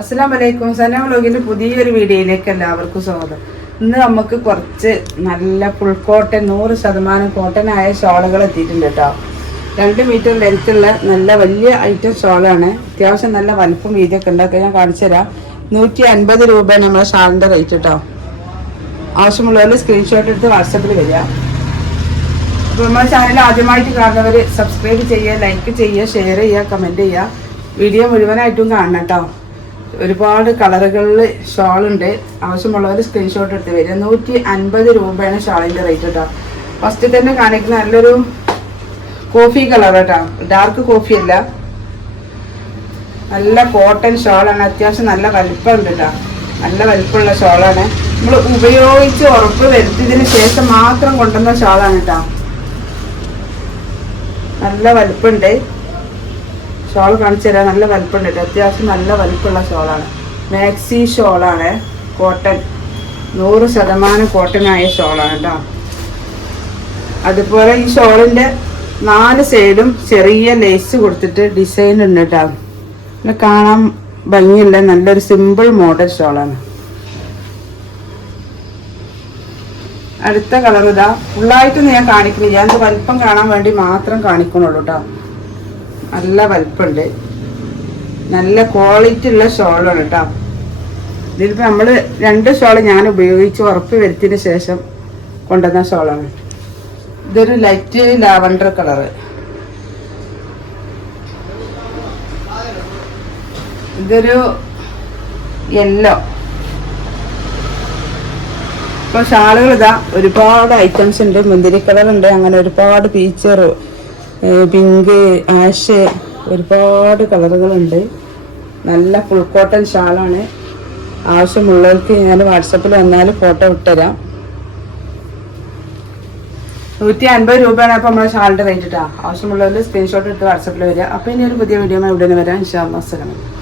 അസ്സാം വലൈക്കും സലാം വ്ലോഗിന്റെ പുതിയൊരു വീഡിയോയിലേക്ക് എല്ലാവർക്കും സ്വാഗതം. ഇന്ന് നമുക്ക് കുറച്ച് നല്ല ഫുൾ കോട്ടൺ നൂറ് ശതമാനം കോട്ടൺ ആയ ഷോളുകൾ എത്തിയിട്ടുണ്ട് കേട്ടോ. രണ്ട് മീറ്റർ ലെങ്ത്തുള്ള നല്ല വലിയ ഐറ്റം ഷോളാണ്. അത്യാവശ്യം നല്ല വലുപ്പം വീതിയൊക്കെ ഉണ്ടാക്കി ഞാൻ കാണിച്ചു തരാം. നൂറ്റി അൻപത് രൂപയാണ് നമ്മളെ ഷാളിന്റെ റേറ്റ് കേട്ടോ. ആവശ്യമുള്ളവർ സ്ക്രീൻഷോട്ട് എടുത്ത് വാട്സപ്പിൽ വരിക. അപ്പോൾ നമ്മുടെ ചാനൽ ആദ്യമായിട്ട് കാണുന്നവർ സബ്സ്ക്രൈബ് ചെയ്യുക ലൈക്ക് ചെയ്യുക ഷെയർ ചെയ്യുക കമന്റ് ചെയ്യുക. വീഡിയോ മുഴുവനായിട്ടും കാണണം കേട്ടോ. ഒരുപാട് കളറുകളിൽ ഷോളുണ്ട്. ആവശ്യമുള്ളവർ സ്ക്രീൻഷോട്ട് എടുത്ത് വരിക. നൂറ്റി അൻപത് രൂപയാണ് ഷാളിന്റെ റേറ്റ് കേട്ടോ ഫസ്റ്റ് തന്നെ കാണിക്കുന്ന നല്ലൊരു കോഫി കളർ കേട്ടോ ഡാർക്ക് കോഫി അല്ല. നല്ല കോട്ടൺ ഷോളാണ്. അത്യാവശ്യം നല്ല വലിപ്പമുണ്ട് കേട്ടോ നല്ല വലിപ്പമുള്ള ഷോളാണ്. നമ്മൾ ഉപയോഗിച്ച് ഉറപ്പ് വരുത്തിയതിന് ശേഷം മാത്രം കൊണ്ടുവന്ന ഷോളാണ് കേട്ടോ നല്ല വലിപ്പമുണ്ട്. ഷോൾ കാണിച്ചു തരാം നല്ല വലിപ്പമുണ്ട് കേട്ടോ. അത്യാവശ്യം നല്ല വലിപ്പമുള്ള ഷോളാണ്. മാക്സി ഷോളാണ് കോട്ടൺ നൂറ് ശതമാനം കോട്ടൺ ആയ ഷോളാണ് കേട്ടോ. അതുപോലെ ഈ ഷോളിന്റെ നാല് സൈഡും ചെറിയ ലേസ് കൊടുത്തിട്ട് ഡിസൈൻ ഉണ്ട് കേട്ടോ. കാണാൻ ഭംഗിയുള്ള നല്ലൊരു സിമ്പിൾ മോഡൽ ഷോളാണ് അടുത്ത കളർ ഇതാ. ഫുള്ളായിട്ടൊന്നും ഞാൻ കാണിക്കുന്നില്ല. ഞാൻ വലിപ്പം കാണാൻ വേണ്ടി മാത്രം കാണിക്കണുള്ളൂ കേട്ടോ. നല്ല വലിപ്പമുണ്ട് നല്ല ക്വാളിറ്റി ഉള്ള ഷോളാണ് കേട്ടോ ഇതിലിപ്പോൾ നമ്മൾ രണ്ട് ഷോൾ ഞാൻ ഉപയോഗിച്ച് ഉറപ്പ് വരുത്തിന് ശേഷം കൊണ്ടുവന്ന ഷോളാണ് ഇതൊരു ലൈറ്റ് ലാവണ്ടർ കളറ് ഇതൊരു യെല്ലോ ഇപ്പോൾ ഷാളുകൾ ഇതാ ഒരുപാട് ഐറ്റംസ് ഉണ്ട്. മുന്തിരി കളർ ഉണ്ട്. അങ്ങനെ ഒരുപാട് പീച്ചർ പിങ്ക് ആഷ് ഒരുപാട് കളറുകളുണ്ട്. നല്ല ഫുൾ കോട്ടൺ ഷാളാണ്. ആവശ്യമുള്ളവർക്ക് ഞാൻ വാട്സപ്പിൽ വന്നാൽ ഫോട്ടോ ഇട്ടുതരാം. നൂറ്റി അൻപത് രൂപയാണ് അപ്പോൾ നമ്മുടെ ഷാളിന്റെ റേറ്റ് ഇട്ടാ ആവശ്യമുള്ളവർ സ്ക്രീൻഷോട്ട് എടുത്ത് വാട്സപ്പിൽ വരിക. അപ്പോൾ ഇനി ഒരു പുതിയ വീഡിയോ ഇവിടെ വരാം. ഇൻഷാ അല്ലാ അസ്സലാമു അലൈക്കും.